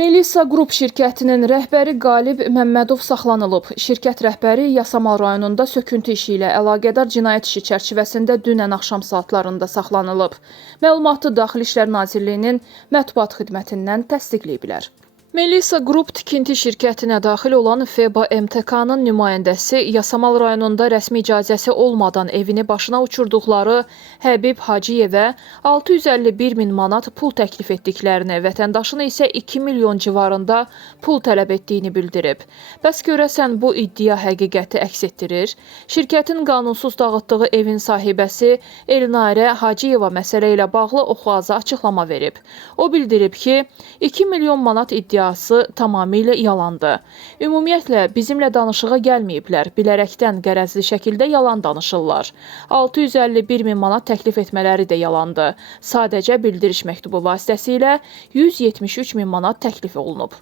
Melisa Qrup şirkətinin rəhbəri Qalib Məmmədov saxlanılıb. Şirkət rəhbəri Yasamal rayonunda söküntü işi ilə əlaqədar cinayət işi çərçivəsində dünən axşam saatlarında saxlanılıb. Məlumatı Daxili İşlər Nazirliyinin mətbuat xidmətindən təsdiqləyiblər. Melisa Qrup tikinti şirkətinə daxil olan FEBA MTK-nın nümayəndəsi Yasamal rayonunda rəsmi icazəsi olmadan evini başına uçurduqları Həbib Hacıyevə 651 min manat pul təklif etdiklərini, vətəndaşın isə 2 milyon civarında pul tələb etdiyini bildirib. Bəs görəsən bu iddia həqiqəti əks etdirir? Şirkətin qanunsuz dağıtdığı evin sahibəsi Elnarə Hacıyeva məsələ ilə bağlı Oxuaza açıqlama verib. O bildirib ki, 2 milyon manat iddiası tamamilə yalandır. Ümumiyyətlə, bizimlə danışığa gəlməyiblər, bilərəkdən qərəzli şəkildə yalan danışırlar. 651 min manat təklif etmələri də yalandır. Sadəcə bildiriş məktubu vasitəsilə 173 min manat təklif olunub.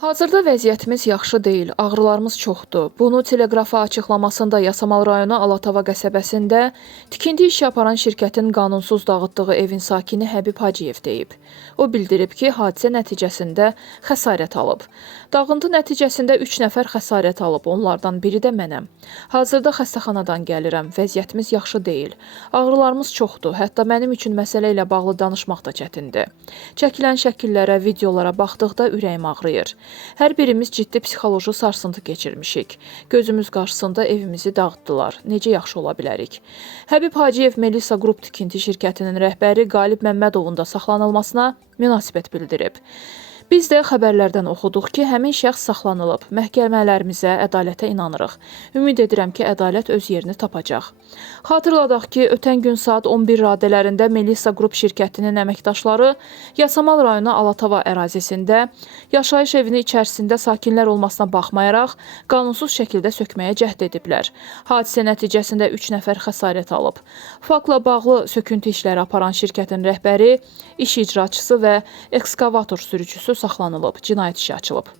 Hazırda vəziyyətimiz yaxşı deyil, ağrılarımız çoxdur. Bunu teleqrafa açıqlamasında Yasamal rayonu Alatava qəsəbəsində tikinti işi aparan şirkətin qanunsuz dağıtdığı evin sakini Həbib Hacıyev deyib. O bildirib ki, hadisə nəticəsində xəsarət alıb. Dağıntı nəticəsində 3 nəfər xəsarət alıb, onlardan biri də mənəm. Hazırda xəstəxanadan gəlirəm, vəziyyətimiz yaxşı deyil. Ağrılarımız çoxdur, hətta mənim üçün məsələ ilə bağlı danışmaq da çətindir. Çəkilən şəkillərə, videolara baxdıqda ürəyim ağrıyır. Hər birimiz ciddi psixoloji sarsıntı keçirmişik. Gözümüz qarşısında evimizi dağıtdılar. Necə yaxşı ola bilərik? Həbib Hacıyev Melisa Qrup tikinti şirkətinin rəhbəri Qalib Məmmədovun da saxlanılmasına münasibət bildirib. Biz də xəbərlərdən oxuduq ki, həmin şəxs saxlanılıb. Məhkəmələrimizə, ədalətə inanırıq. Ümid edirəm ki, ədalət öz yerini tapacaq. Xatırladaq ki, ötən gün saat 11 radələrində Melisa Qrup şirkətinin əməkdaşları Yasamal rayonu Alatava ərazisində yaşayış evinin içərisində sakinlər olmasına baxmayaraq, qanunsuz şəkildə sökməyə cəhd ediblər. Hadisə nəticəsində 3 nəfər xəsarət alıb. Faktla bağlı söküntü işləri aparan şirkətin rəhbəri, iş icraçısı və ekskavator sürücüsü saxlanılıb, cinayət işi açılıb.